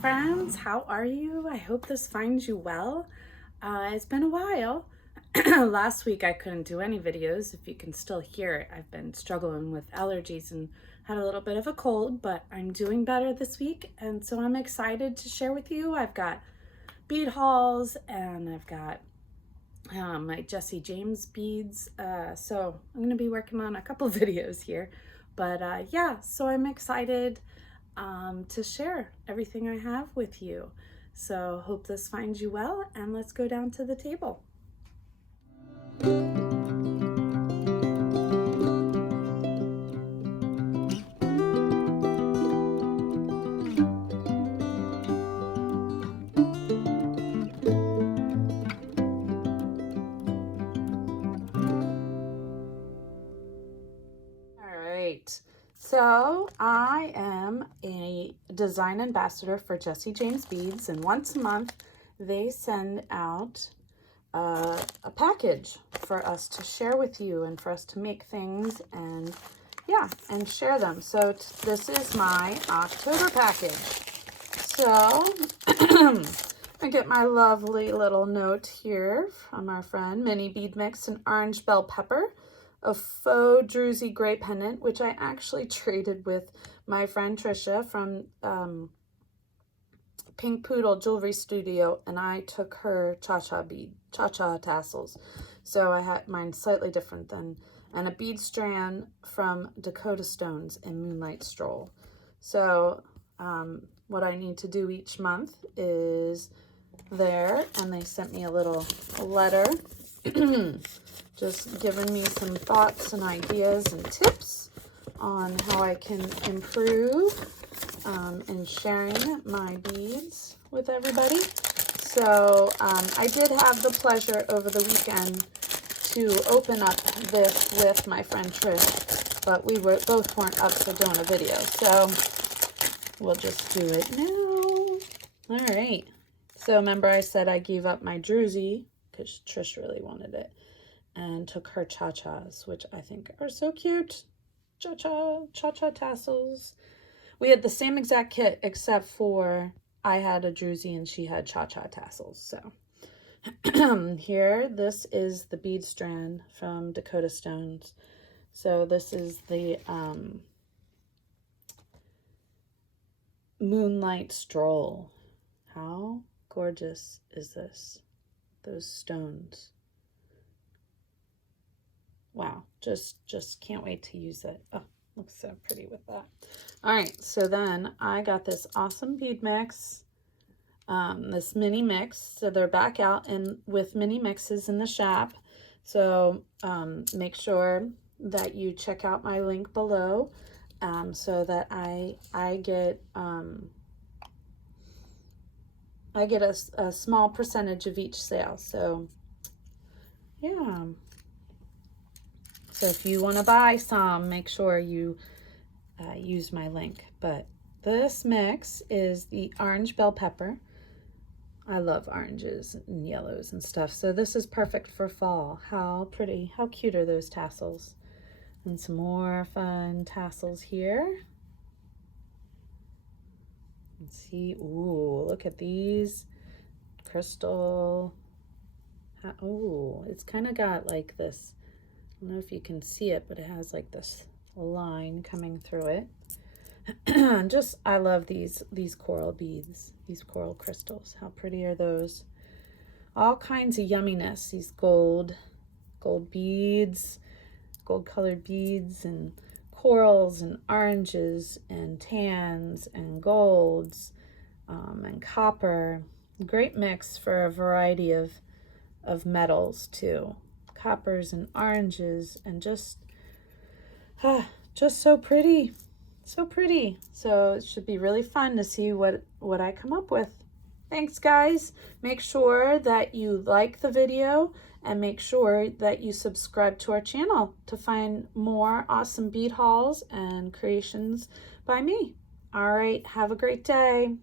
Friends, how are you? I hope this finds you well. It's been a while. Last week I couldn't do any videos. If you can still hear it, I've been struggling with allergies and had a little bit of a cold, but I'm doing better this week, and so I'm excited to share with you. I've got bead hauls and I've got my Jesse James beads. So I'm going to be working on a couple videos here, but yeah, so I'm excited to share everything I have with you. So hope this finds you well, and let's go down to the table. All right. So I am a design ambassador for Jesse James Beads, and once a month they send out a package for us to share with you and for us to make things and yeah, and share them. So this is my October package. So I get my lovely little note here from our friend, mini bead mix and orange bell pepper, a faux druzy gray pendant, which I actually traded with my friend Trisha from Pink Poodle Jewelry Studio, and I took her cha-cha tassels. So I had mine slightly different than, and a bead strand from Dakota stones in Moonlight Stroll. So what I need to do each month is there, and they sent me a little letter just giving me some thoughts and ideas and tips on how I can improve in sharing my beads with everybody. So I did have the pleasure over the weekend to open up this with my friend Trish, but we both weren't up for doing a video, so we'll just do it now. All right. So remember I said I gave up my druzy because Trish really wanted it, and took her cha-chas, which I think are so cute. Cha-cha tassels. We had the same exact kit, except for I had a druzy and she had cha-cha tassels. So here, this is the bead strand from Dakota Stones. So this is the Moonlight Stroll. How gorgeous is this? Those stones. Wow, just can't wait to use it. Oh, looks so pretty with that. All right, so then I got this awesome bead mix, this mini mix. So they're back out and with mini mixes in the shop. So make sure that you check out my link below so that I get a small percentage of each sale. So yeah. So if you want to buy some, make sure you use my link. But this mix is the orange bell pepper. I love oranges and yellows and stuff. So this is perfect for fall. How pretty, how cute are those tassels? And some more fun tassels here. Let's see. Ooh, look at these. Crystal. Oh, it's kind of got like this. I don't know if you can see it, but it has like this line coming through it. Just, I love these coral beads, these coral crystals. How pretty are those? All kinds of yumminess. These gold beads, gold colored beads, and corals and oranges and tans and golds and copper. Great mix for a variety of metals too. Coppers and oranges, and just so pretty. So pretty. So it should be really fun to see what I come up with. Thanks, guys. Make sure that you like the video and make sure that you subscribe to our channel to find more awesome bead hauls and creations by me. All right, have a great day.